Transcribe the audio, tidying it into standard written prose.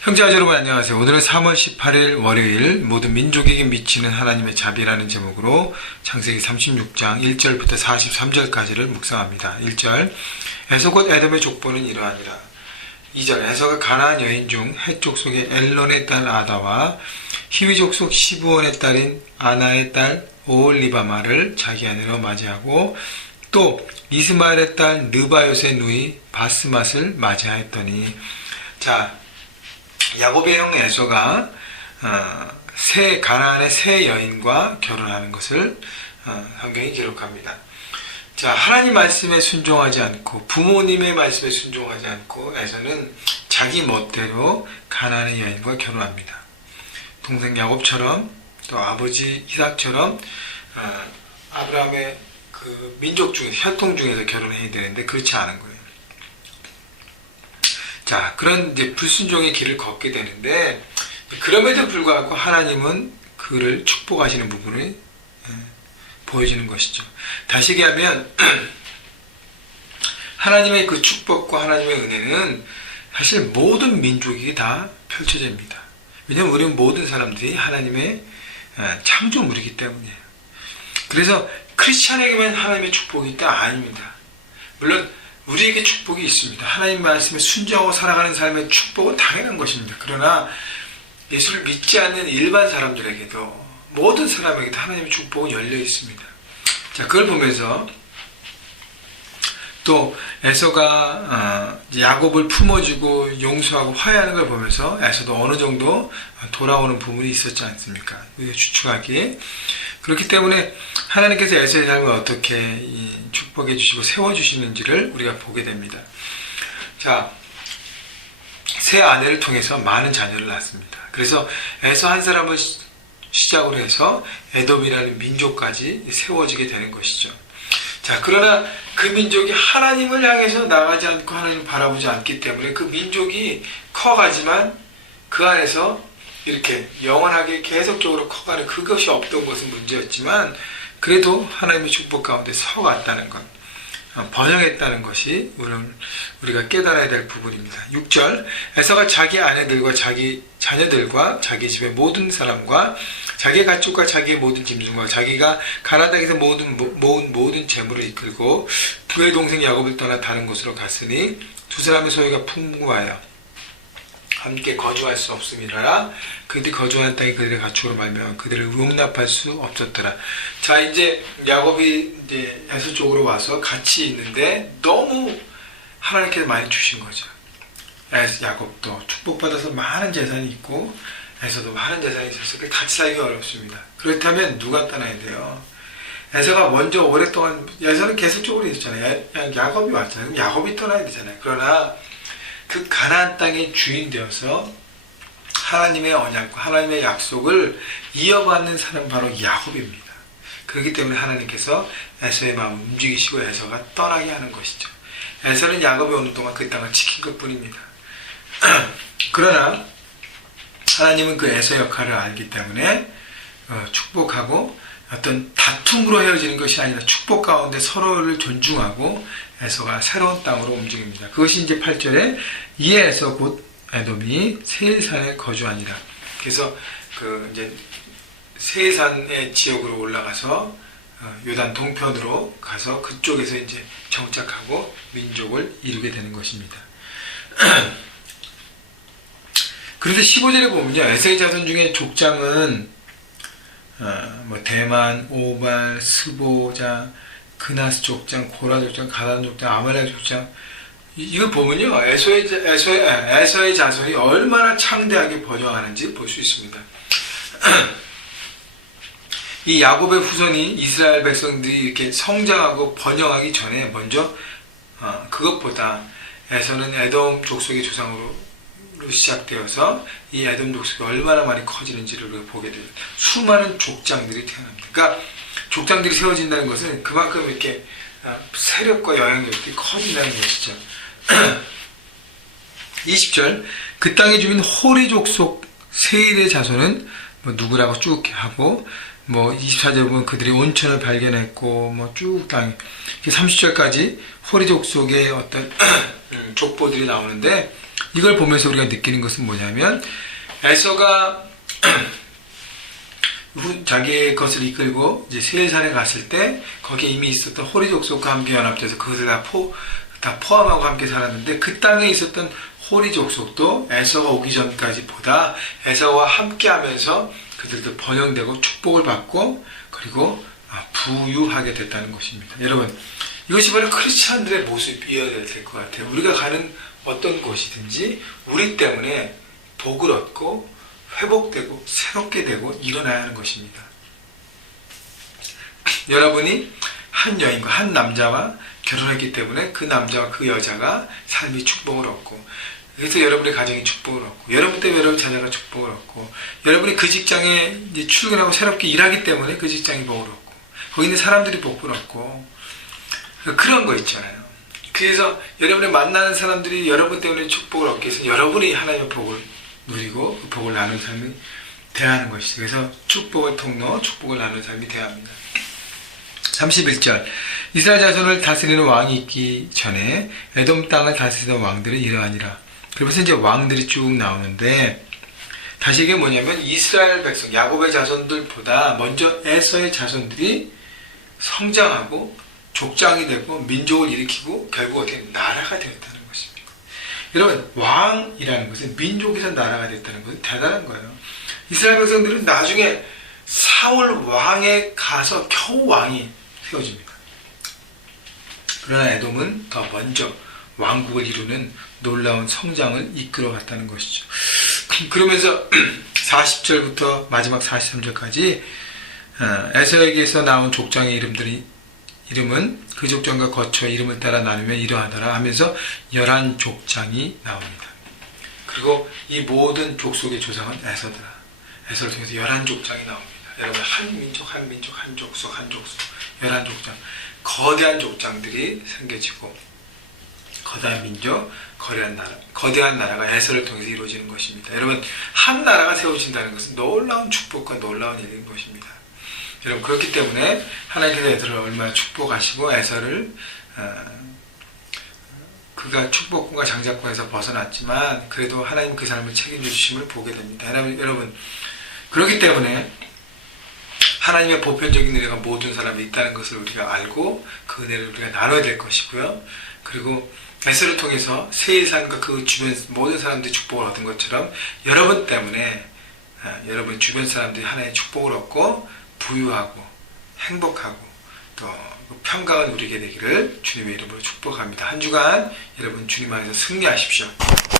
형제자 여러분 안녕하세요. 오늘은 3월 18일 월요일 모든 민족에게 미치는 하나님의 자비라는 제목으로 창세기 36장 1절부터 43절까지를 묵상합니다. 1절 에서 곧 에돔의 족보는 이러하니라. 2절 에서가 가나안 여인 중 헷 족속의 엘론의 딸 아다와 히위 족속 시브온의 딸인 아나의 딸 오홀리바마를 자기 아내로 맞이하고 또 이스마엘의 딸 느바요의 누이 바스맛을 맞이하였더니 자 야곱의 형 에서가 가나안의 새 여인과 결혼하는 것을 성경이 기록합니다. 자, 하나님 말씀에 순종하지 않고 부모님의 말씀에 순종하지 않고 에서는 자기 멋대로 가나안의 여인과 결혼합니다. 동생 야곱처럼 또 아버지 이삭처럼 아브라함의 그 민족 중에서 혈통 중에서 결혼해야 되는데 그렇지 않은 거예요. 자, 그런 이제 불순종의 길을 걷게 되는데 그럼에도 불구하고 하나님은 그를 축복하시는 부분을 보여주는 것이죠. 다시 얘기하면 하나님의 그 축복과 하나님의 은혜는 사실 모든 민족에게 다 펼쳐집니다. 왜냐하면 우리는 모든 사람들이 하나님의 창조물이기 때문이에요. 그래서 크리스찬에게만 하나님의 축복이 있다? 아닙니다. 물론 우리에게 축복이 있습니다. 하나님 말씀에 순종하고 살아가는 삶의 축복은 당연한 것입니다. 그러나 예수를 믿지 않는 일반 사람들에게도 모든 사람에게도 하나님의 축복은 열려 있습니다. 자, 그걸 보면서 또 에서가 야곱을 품어주고 용서하고 화해하는 걸 보면서 에서도 어느 정도 돌아오는 부분이 있었지 않습니까? 우리가 추측하기에. 그렇기 때문에 하나님께서 에서의 삶을 어떻게 축복해 주시고 세워주시는지를 우리가 보게 됩니다. 자, 새 아내를 통해서 많은 자녀를 낳습니다. 그래서 에서 한 사람을 시작으로 해서 에돔이라는 민족까지 세워지게 되는 것이죠. 자, 그러나 그 민족이 하나님을 향해서 나가지 않고 하나님을 바라보지 않기 때문에 그 민족이 커가지만 그 안에서 이렇게 영원하게 계속적으로 커가는 그것이 없던 것은 문제였지만 그래도 하나님의 축복 가운데 서갔다는 것, 번영했다는 것이 우리가 깨달아야 될 부분입니다. 6절 에서가 자기 아내들과 자기 자녀들과 자기 집의 모든 사람과 자기의 가축과 자기의 모든 짐승과 자기가 가나안 땅에서 모은 모든 재물을 이끌고 그의 동생 야곱을 떠나 다른 곳으로 갔으니 두 사람의 소유가 풍부하여 함께 거주할 수 없음이라. 그들이 거주하는 땅이 그들의 가축으로 말미암아 그들을 용납할 수 없었더라. 자, 이제 야곱이 이제 에서 쪽으로 와서 같이 있는데 너무 하나님께서 많이 주신 거죠. 야곱도 축복받아서 많은 재산이 있고 에서도 많은 재산이 있어서 같이 살기 어렵습니다. 그렇다면 누가 떠나야 돼요? 에서가 먼저 오랫동안 에서는 계속적으로 있었잖아요. 야곱이 왔잖아요. 그럼 야곱이 떠나야 되잖아요. 그러나 그 가나안 땅의 주인 되어서 하나님의 언약과 하나님의 약속을 이어받는 사람은 바로 야곱입니다. 그렇기 때문에 하나님께서 에서의 마음을 움직이시고 에서가 떠나게 하는 것이죠. 에서는 야곱이 오는 동안 그 땅을 지킨 것뿐입니다. 그러나 하나님은 그 에서 역할을 알기 때문에 축복하고 어떤 다툼으로 헤어지는 것이 아니라 축복 가운데 서로를 존중하고 에서가 새로운 땅으로 움직입니다. 그것이 이제 8절에 이에 에서 곧 에돔이 세일산에 거주하니라. 그래서 그 이제 세일산의 지역으로 올라가서 요단 동편으로 가서 그쪽에서 이제 정착하고 민족을 이루게 되는 것입니다. 그런데 15절에 보면요, 에서의 자손 중에 족장은 대만, 오발, 스보자, 그나스 족장, 고라 족장, 가단 족장, 아말렉 족장, 이걸 보면요, 에서의 자손이 얼마나 창대하게 번영하는지 볼 수 있습니다. 이 야곱의 후손이 이스라엘 백성들이 이렇게 성장하고 번영하기 전에 먼저 그것보다 에서는 에돔 족속의 조상으로 시작되어서 이 에돔 족속이 얼마나 많이 커지는지를 우리가 보게 돼요. 수많은 족장들이 태어납니다. 그러니까 족장들이 세워진다는 것은 그만큼 이렇게 세력과 영향력이 커진다는 것이죠. 20절 그 땅의 주민 호리 족속 세일의 자손은 누구라고 쭉 하고 24절 보면 그들이 온천을 발견했고 쭉 땅 30절까지 호리 족속의 어떤 족보들이 나오는데 이걸 보면서 우리가 느끼는 것은 뭐냐면 에서가 자기의 것을 이끌고 이제 세일산에 갔을 때 거기에 이미 있었던 호리 족속과 함께 연합돼서 그것을 다 포함하고 함께 살았는데 그 땅에 있었던 호리 족속도 에서가 오기 전까지 보다 에서와 함께 하면서 그들도 번영되고 축복을 받고 그리고 부유하게 됐다는 것입니다. 여러분, 이것이 바로 크리스찬들의 모습이어야 될 것 같아요. 우리가 가는 어떤 곳이든지 우리 때문에 복을 얻고 회복되고 새롭게 되고 일어나야 하는 것입니다. 여러분이 한 여인과 한 남자와 결혼했기 때문에 그 남자와 그 여자가 삶이 축복을 얻고 그래서 여러분의 가정이 축복을 얻고 여러분 때문에 여러분 자녀가 축복을 얻고 여러분이 그 직장에 이제 출근하고 새롭게 일하기 때문에 그 직장이 복을 얻고 거기 있는 사람들이 복을 얻고 그런 거 있잖아요. 그래서 여러분이 만나는 사람들이 여러분 때문에 축복을 얻기 위해서 여러분이 하나님의 복을 누리고 그 복을 나누는 삶이 돼야 하는 것이죠. 그래서 축복의 통로, 축복을 나누는 삶이 돼야 합니다. 31절 이스라엘 자손을 다스리는 왕이 있기 전에 에돔 땅을 다스리던 왕들은 이러하니라. 그러면서 이제 왕들이 쭉 나오는데 다시 이게 뭐냐면 이스라엘 백성, 야곱의 자손들보다 먼저 에서의 자손들이 성장하고 족장이 되고 민족을 일으키고 결국 어떻게 나라가 되었다는 것입니다. 여러분, 왕이라는 것은 민족에서 나라가 됐다는 것은 대단한 거예요. 이스라엘 백성들은 나중에 사울 왕에 가서 겨우 왕이 세워집니다. 그러나 에돔은 더 먼저 왕국을 이루는 놀라운 성장을 이끌어갔다는 것이죠. 그러면서 40절부터 마지막 43절까지 에서에게서 나온 족장의 이름은 그 족장과 거처 이름을 따라 나누면 이러하더라 하면서 11족장이 나옵니다. 그리고 이 모든 족속의 조상은 에서더라. 에서를 통해서 11족장이 나옵니다. 여러분, 한 민족, 한 민족, 한 족속, 한 족속, 11족장. 거대한 족장들이 생겨지고 거대한 민족, 거대한 나라가 에서를 통해서 이루어지는 것입니다. 여러분, 한 나라가 세워진다는 것은 놀라운 축복과 놀라운 일인 것입니다. 여러분, 그렇기 때문에 하나님께서 에서를 얼마나 축복하시고 에서를 그가 축복권과 장자권에서 벗어났지만 그래도 하나님 그 삶을 책임져 주심을 보게 됩니다. 여러분, 그렇기 때문에 하나님의 보편적인 은혜가 모든 사람이 있다는 것을 우리가 알고 그 은혜를 우리가 나눠야 될 것이고요. 그리고 에서를 통해서 세일산과 그 주변 모든 사람들이 축복을 얻은 것처럼 여러분 때문에 여러분 주변 사람들이 하나님의 축복을 얻고 부유하고 행복하고 또 평강을 누리게 되기를 주님의 이름으로 축복합니다. 한 주간 여러분 주님 안에서 승리하십시오.